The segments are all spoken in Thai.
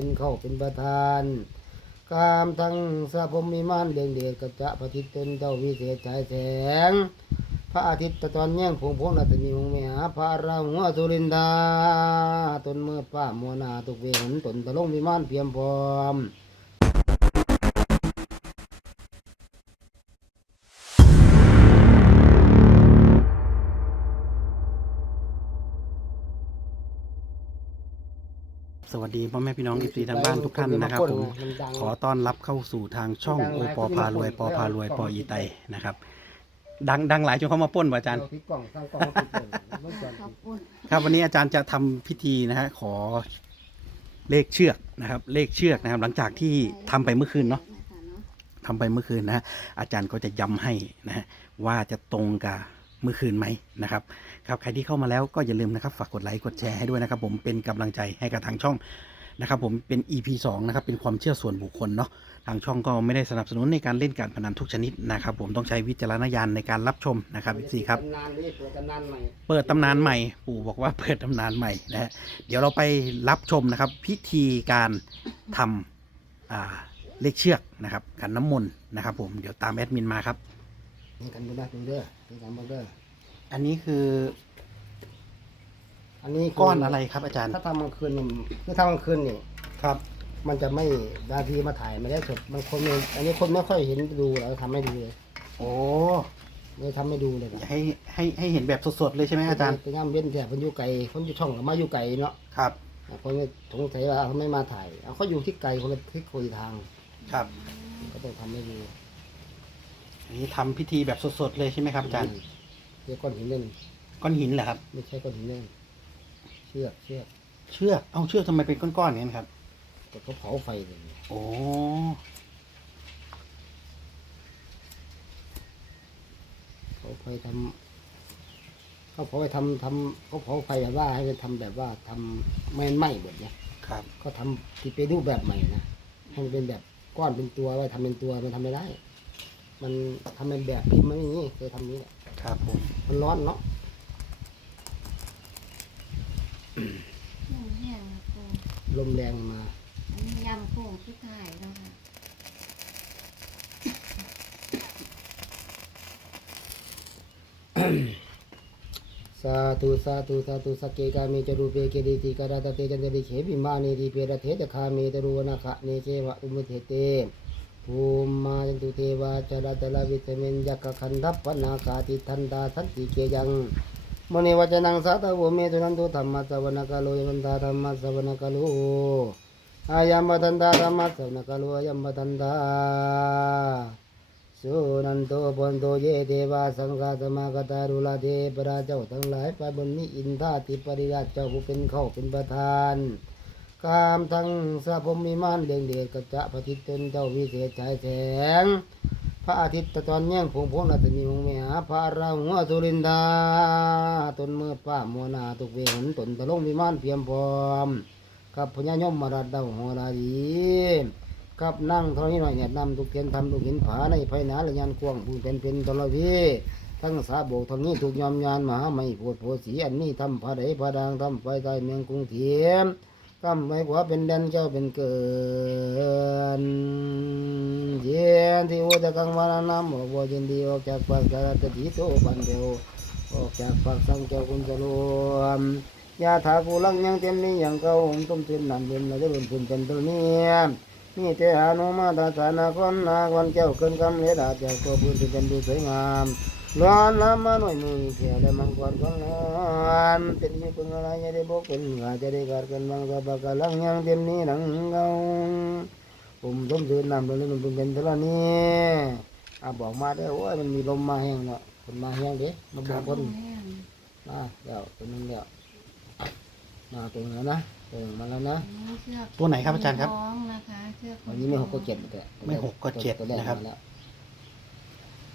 เป็นเข้าเป็นประธานกามทั้งสะพมมีม่านเด่งเดชกัจจะพระทิตเป็นเจ้าวิเศษฉายแสง พระอาทิตย์ตะตอนแย่งผงพงรัตนีวงเมียพระราหัวสุรินทาตนเมื่อป้ามัวนาตุกเวหนตนตะลงมีม่านเพียมพร้อม สวัสดีพ่อแม่พี่น้องอีซีทางบ้านทุกท่านนะครับผมขอต้อนรับเข้าสู่ทางช่องโอปอพารวยปอพารวยปออีไตนะครับ ดังดังหลายจนเขามาปล้นว่ะอาจารย์เพิดกล่องสร้างกล่องมาติดเลยเมื่อก่อนขอบคุณครับวันนี้อาจารย์จะทำพิธีนะฮะขอเลขเชือกนะครับ เลขเชือกนะครับ หลังจากที่ทำไปเมื่อคืนเนาะนะคะเนาะทำไปเมื่อคืนนะฮะอาจารย์ก็จะย้ำให้นะฮะว่าจะตรงกับ เมื่อคืนไหมนะครับครับใครที่เข้ามาแล้วก็อย่าลืมนะครับฝากกดไลค์กดแชร์ให้ด้วยนะครับผมเป็นกำลังใจให้กับทางช่องนะครับผมเป็น EP 2นะครับเป็นความเชื่อส่วนบุคคลเนาะทางช่องก็ไม่ได้สนับสนุนในการเล่นการพนันทุกชนิดนะครับผมต้องใช้วิจารณญาณในการรับชมนะครับอีกสี่ครับ เปิดตำนานใหม่ปู่บอกว่าเปิดตำนานใหม่นะฮะเดี๋ยวเราไปรับชมนะครับพิธีการทำอ่าเลขเชือกนะครับขันน้ำมนต์นะครับผมเดี๋ยวตามแอดมินมาครับ นี่กันบุญได้ดูเด้อนี่กันบุญเด้ออันนี้คืออันนี้คืก้อนอะไรครับอาจารย์ ถ้าทำกลางคืนนี่คือทำกลางคืนนี่ครับ มันจะไม่บางทีมาถ่ายไม่ได้สดบางคนไม่อันนี้คนไม่ค่อยเห็นดูเราทำให้ดูเลยโอ้เลยทำให้ดูเลยนะให้ให้ให้เห็นแบบสดๆเลยใช่ไหมอาจารย์ไปย่ำเว้นแต่คนอยู่ไกลคนอยู่ช่องกับมาอยู่ไกลเนาะครับคนก็สงสัยว่าเขาไม่มาถ่ายเอาเขาอยู่ที่ไกลคนละที่คุยทาง ครับ ก็ต้องทำให้ดู อันนี้ทำพิธีแบบสดๆเลยใช่ไหมครับอาจารย์เรียกก้อนหินเล่นก้อนหินเหรอครับ ไม่ใช่ก้อนหินเล่นเชือกเชือกเชือกเอาเชือกทำไมเป็นก้อนๆอย่างนั้นครับแต่เขาเผาไฟเลยโอ้เขาไฟทำเขาเผาไปทำทำเขาเผาไฟแบบว่าให้มันทำแบบว่าทำไม่ไหม้แบบเนี้ยครับก็ทำที่ไปรูปแบบใหม่นะให้มันเป็นแบบก้อนเป็นตัวไว้ทำเป็นตัวมันทำไม่ได้ มันทำเป็นแบบพิมพ์มันอย่างนี้เคยทำนี้แหละครับผมมันร้อนเนาะแห้งแห้งๆค่ะปูลมแรงมา อันนี้ยำโค้งสุดท้ายแล้วค่ะสาธุสาธุสาธุสกเกกามีจรูปเปเกดิติกาดาตเตจันเดริเขบิมานีริเปรเทตคามีตรุวนาคะเนเจวะอุมุเทเต ภูมิมาจันตุเทวาจาราตลาวิตเมนยักขันทัพปนากาติทันตาสันติเกยังมณีวจนังสาตวเมตุนันตุธรรมะสวนกาโลยันตาธรรมะสวนกาโลอายัมมทันตาธรรมะสวนกาโลอายัมมทันตาสุนันโตปนโตเยเทวาสังฆาสมากตารุลาเทพระเจ้าทั้งหลายไปบนนี้อินทาติปริราชเจ้าผู้เป็นเข้าเป็นประธาน กามทั้งสะพมมีมานเด่งเดชกัจจะพระทิตเป็นเจ้าวิเศษฉายแสง พระอาทิตย์ตะตอนแย่งผงพงรัตนีวงเมียพระราหัวสุรินทราตนเมื่อป้ามัวนาตุกเวหนตนตะลงวิมานเพียมพร้อม กับพญายมมารัดเดาหัวราดีกับนั่งเท่านี้หน่อยเนี่ยนำทุกเทียนทำทุกหินผาในภายนาละยานกวงผู้เป็นเป็นตลอดพี่ทั้งสาโบกทางนี้ถูกยอมยานมหาไม่ปวดโพสีอันนี้ทำผาใดผาดางทำไฟใต้เมืองกรุงเทียม ทำไว้ขวาเป็นแดนเจ้าเป็นเกินเย็นที่อุตะกังวานน้ำออกบัวยินดีออกจากปากกาตติโตปันเดียวออกจากปากสังเจ้าคุณจะรวมยาถากูลังยังเต็มนี้อย่างเก่าผมต้มเต็มน้ำเย็นเราได้เป็นพื้นเป็นตัวเนี้ยนี่เทหานุมาตาสานาคนนาคนเจ้าเกินคำเลดาเจ้าตัวพื้นที่เป็นดูสวยงาม ร้อนน้ำมาหน่อยมือเขียวและมังกรของงานเป็นมีเป็นอะไรจะได้บอกเป็นเหนือจะได้การกันบางสะบกลังยังเต็มนี้หนังเงาผมต้มเต็มน้ำเราได้เป็นเป็นตัวนี้อะบอกมาได้ว่ามันมีลมมาแห้งเนาะคนมาแห้งเด้มาบอกคนแห้งมาเดี๋ยวตัวนึงเดี๋ยวมาตัวนึงแล้วนะตัวนึงมาแล้วนะอันนี้เชือกตัวไหนครับอาจารย์ครับท้องนะคะเชือกวันนี้ไม่หกก็เจ็ดแต่ไม่หกก็เจ็ดตัวแรกนะครับมาแล้ว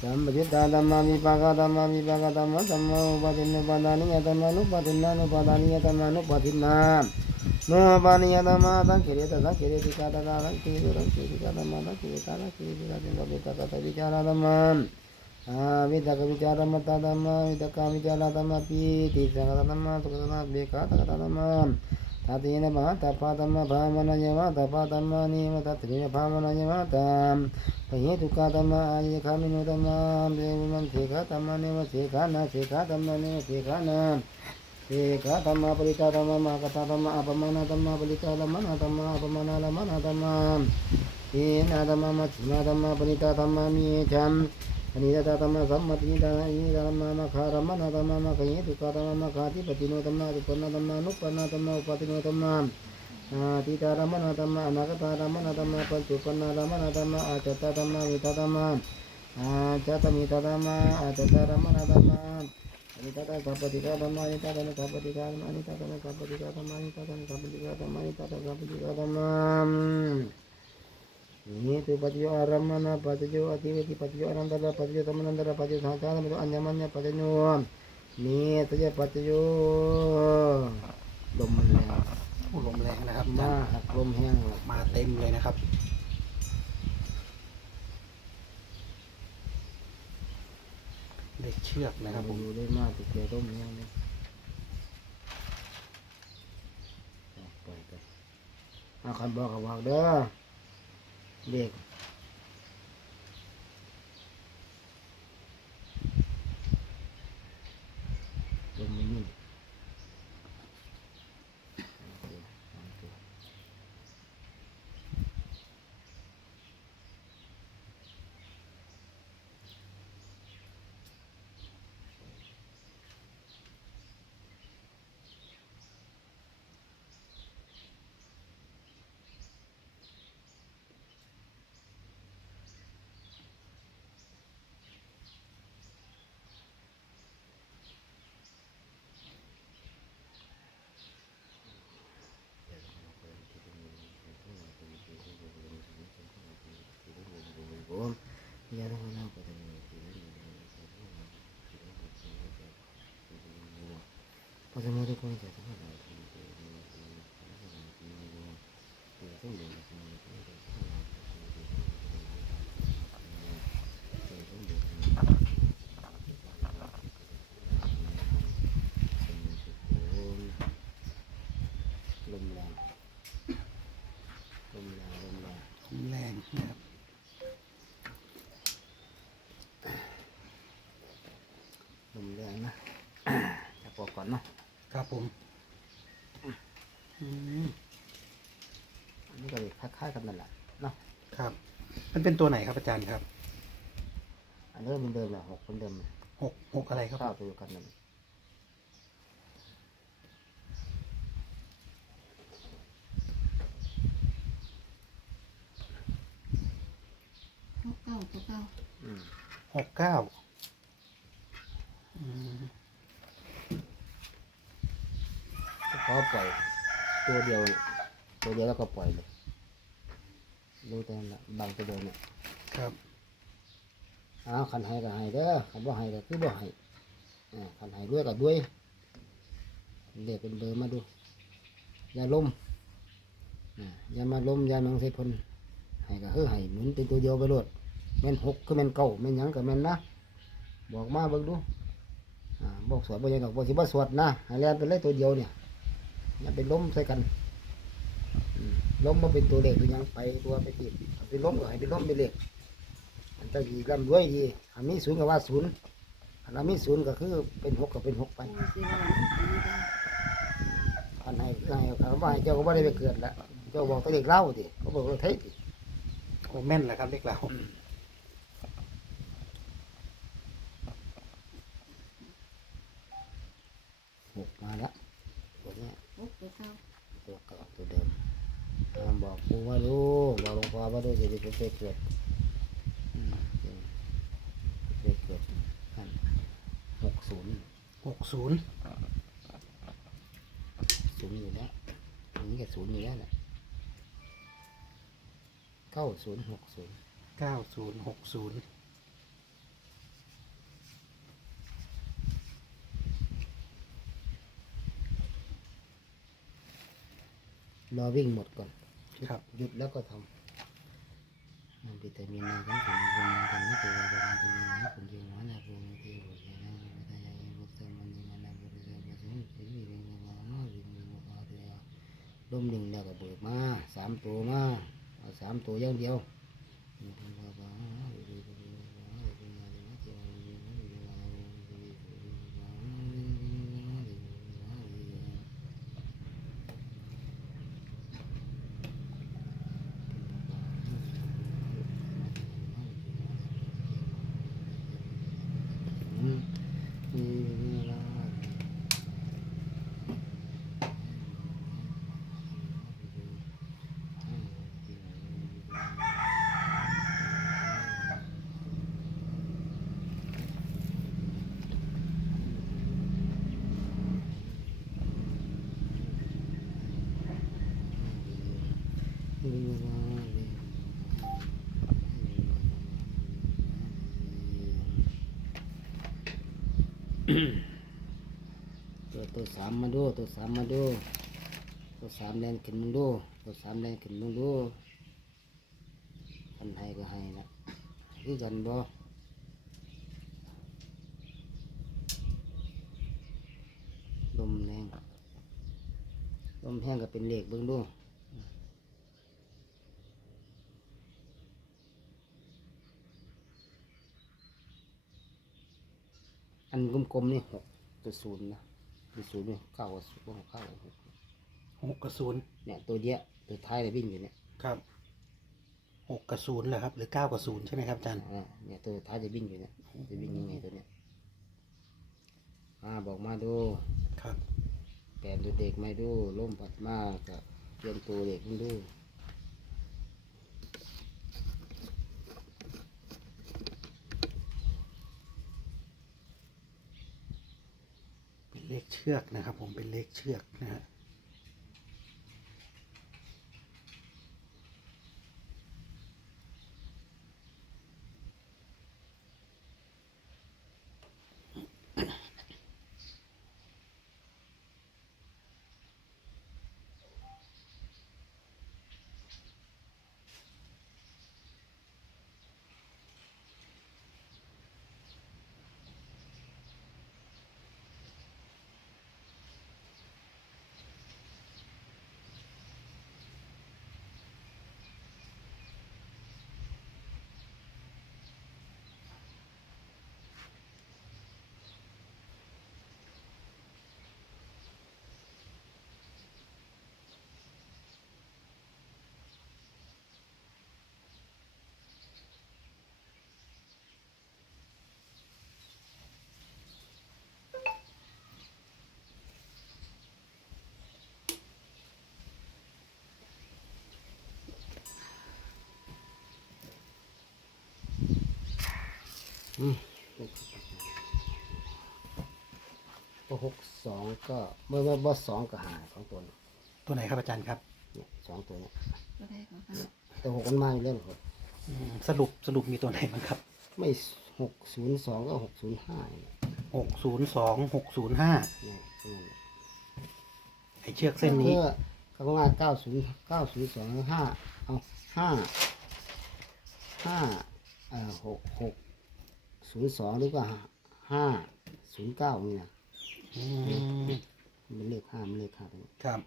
Sambhajit dalam nami ตัดีนะมาตัปปะธรรมะภาวนาญาตัปปะธรรมะนิมตัตติยะภาวนาญาตัมปะเหตุกาธรรมะอายะขามิโนธรรมะเบวุมันเสกธรรมะเนวะเสกานะเสกธรรมะเนวะเสกานะเอกธรรมะปริกาธรรมะมากตาธรรมะอัปมานาธรรมะปริกาธรรมะนาธรรมะอัปมานาละมานาธรรมะเอนาธรรมะมัชฌิมาธรรมะปริกาธรรมะมีธรรม ta ma ma ka ta ta ma apa ma na ta ma pa ri ta ta ma na ta ma apa ma na la ma na ta ma e na ta ma ma chi na ta ma pa ri ta ta ma mi e cham อันนี้ตมะสัมมติตาอิธรรมะมะคารมะนาธรรมะมะขยิตุกาธรรมะมะคาติปติโนธรรมะตุปนะธรรมะนุปนะธรรมะอุปติโนธรรมะอาติตารมนาธรรมะอนาคตารมนาธรรมะปัจจุปนารมนาธรรมะอาจตธรรมะวิตธรรมะอาจตมิตธรรมะอาจตารมนาธรรมะอนิตตาสัพพติกาธรรมะอนิตตาสัพพติกาธรรมะอนิตตาสัพพติกาธรรมะอนิตตาสัพพติกาธรรมะอนิตตาสัพพติกาธรรมะ ini tu patiyo aramana patiyo ativeti patiyo anandara patiyo tamanandara patiyo sahajana patiyo anyamanya patiyo ni tu je patiyo ลมมันแรงโอ้ลมแรงนะครับอาจามารย์หักลมแห้งมาเต็มเลยนะครับ เด็กเชือกนะครับผมอยู่ได้มากติเกี่ยวลมแห้งเลยปล่อยไปอาคันบอกกับบอกเด้อ เด็กลมมันนิ่ง Om ya Rahman pada pada mari kau jatuh pada lum lang lum lang lum lang แรงนะครับ ลมแรงนะ จะปอ กก่อนเนาะ ครับผมอืมอันนี้ก็เลยคล้ายๆกันนั่นแหละเนาะครับ มันเป็นตัวไหนครับอาจารย์ครับอันนี้เป็นเดิมแหละหกเป็นเดิมหกหกอะไรครับข้าวตัวเดียวกันนั่นหกเก้าตัวเก้าอืมหกเก้าอืม ข อปล่อย ตัวเดียวตัวเดียวแล้วก็ปล่อยเลยดูแต่นั่นแหละบางตัวเดียวเนี่ยครับอ้าวขันให้ก็ให้เด้อขันบ่ให้ก็คือบ่ให้อ่าขันให้ด้วยก็ด้วยเด็กเป็นเบอร์มาดูอย่าล้มอ่าอย่ามาล้มอย่านังใส่พนให้ก็คือให้หมุนเป็นตัวเดียวไปโลดแม่นหกก็แม่นเก้าแม่นหยังก็แม่นนะบอกมาเบิ่งดูอ่าบอกสวดบ่ยังดอกบ่สิบ่สวดนะให้แล่นไปเลยตัวเดียวเนี่ย อย่าไปล้มใส่กันอืมล้มมาเป็นตัวเลขหรือหยังไปตัวไปติดไปล้มก็ให้ไปล้มเป็นเลขอันจะดีร่ำรวยดีอันมีศูนย์ก็ว่าศูนย์อันนั้นมีศูนย์ก็คือเป็นหกก็เป็นหกไปตัวสี่วันอันนี้ได้อันไหนคือให้เขาว่าให้เจ้าก็บ่ได้ไปเกิดละเจ้าบอกตัวเด็กเล่าดิเขาบอกว่าเทศดิโอ้แม่นแหละครับเล็กเราหกมาละตัว ปู่ารู้มาลงพ่อวาดูเจดีป็เกิดเกิดเกิดเกิดหกศูนย์หกศูนย์ศูนย์อยู่แล้วอันนี้กศูนย์อยู่แล้วแหะเก้าศูนย์หกศูนย์เก้าศูนย์หกศูนย์ราวิ่งหมดก่อน ครับ หยุดแล้วก็ทำมันวิตามินนาทั้งสิ่งที่มันทำให้ตัวเราเป็นยังไงคุณยิ่งมันนะคุณที่หัวใจนะไม่ได้ยังบุตรมันนี่มันนะบุตรมันนี่สิ่งที่มีเรื่องมาเนาะวิ่งวิ่งมาเดียวลมหนึ่งแล้วก็เบิกมาสามตัวมาเอาสามตัวอย่างเดียว ตัวตัวสามมาดูตัวสามมาดูตัวสามแดนขึ้นมึงดูตัวสามแดนขึ้นมึงดูคันให้ก็ให้ละคือกันบ่ลมแรงลมแห้งก็เป็นเหลขเบิ่งดู นกลมๆนี่หกตัวศูนย์นะตัวศูนย์นี่เก้ากับศูนย์เก้ากับหกหกกับศูนย์เนี่ยตัวเดียวตัวท้ายเลยวิ่งอยู่เนี่ยครับหกกับศูนย์เหรอครับ หรือเก้ากับศูนย์ใช่ไหมครับอาจารย์อ่าเนี่ยตัวท้ายจะวิ่งอยู่เนี่ยจะวิ่งยังไงตัวเนี้ยอ่าบอกมาดูครับแปลนตัวเด็กไม่ดูล่มปัดมากกับเตรียมตัวเด็กมันดู เป็นเลขเชือกนะครับ ผมเป็นเลขเชือกนะฮะ อืมตัวหกสองก็เมื่อเมื่อบ่สองก็หาสองตัวเนี่ยตัวไหนครับอาจารย์ครับสองตัวเนี่ยก็ได้ของค่ะตัวหกมันมาอยู่แล้วครับอืมสรุปสรุปมีตัวไหนบ้างครับไม่หกศูนย์สองก็หกศูนย์ห้าเนี่ยหกศูนย์สองหกศูนย์ห้าเนี่ยเนี่ยไอเชือกเส้นนี้เพื่อเขาว่าเก้าศูนย์เก้าศูนย์สองห้าเอาห้าห้าเอ่อหกหก ศูนย์สองหรือว่าห้าศูนย์เก้านี่นะอืมมันเลขห้ามันเลขห้าตรงนี้ครับ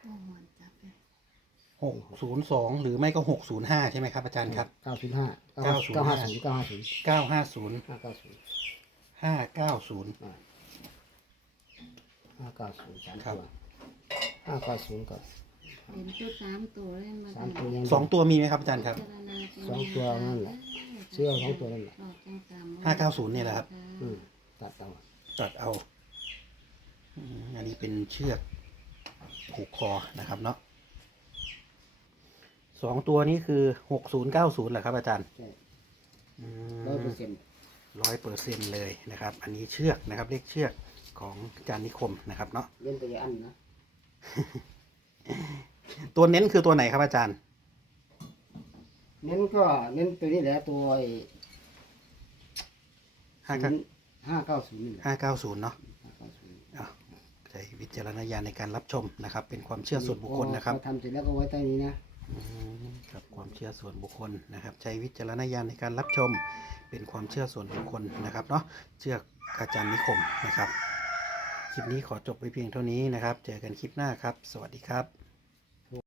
โอ้หมอนจับเลยหกศูนย์สองหรือไม่ก็หกศูนย์ห้าใช่ไหมครับอาจารย์ครับ เก้าศูนย์ห้าเก้าเก้าศูห้านย์ศูนย์เก้าห้าศูนย์เก้าห้าศูนย์ห้าเก้าศูนย์ห้าเก้าศูนย์ ห้าเก้าศูนย์สามครับ ตัวห้าเก้าศูนย์กับเป็นตัวสามตัวเล่นมาสามตัวยังสองตัวมีไหมครับอาจารย์ครับ สองตัวนั่นแหละ เชื่อสองตัวนั่นแหละห้าเก้าศูนย์เนี่ยแหละครับ อืมตัดเอาตัดเอาอืมอันนี้เป็นเชือกผูกคอนะครับเนาะสองตัวนี้คือหกศูนย์เก้าศูนย์เหรอครับอาจารย์ใช่อืร้อยเปอมร์เซ็นต์ร้อยเปอร์เซ็นเลยนะครับ อันนี้เชือกนะครับ เลขเชือกของอาจารย์นิคมนะครับเนาะ เล่นตัวอยาอันนะ ตัวเน้นคือตัวไหนครับอาจารย์ เน้นก็เน้นตัวนี้แหละตัวไอ้ห้าเก้าห้าเก้าศูนย์นี่แหละห้าเก้าศูนย์เนาะห้าเก้าศูนย์อะช้วิจารณญาณในการรับชมนะครับ เป็นความเชื่อส่วนบุคคลนะครับพอทำเสร็จแล้วก็ไว้ใต้นี้นะอืมครับความเชื่อส่วนบุคคลนะครับ ใช้วิจารณญาณในการรับชม เป็นความเชื่อส่วนบุคคลนะครับเนาะเชื่ออาจารย์นิคมนะครับ คลิปนี้ขอจบไปเพียงเท่านี้นะครับ เจอกันคลิปหน้าครับ สวัสดีครับ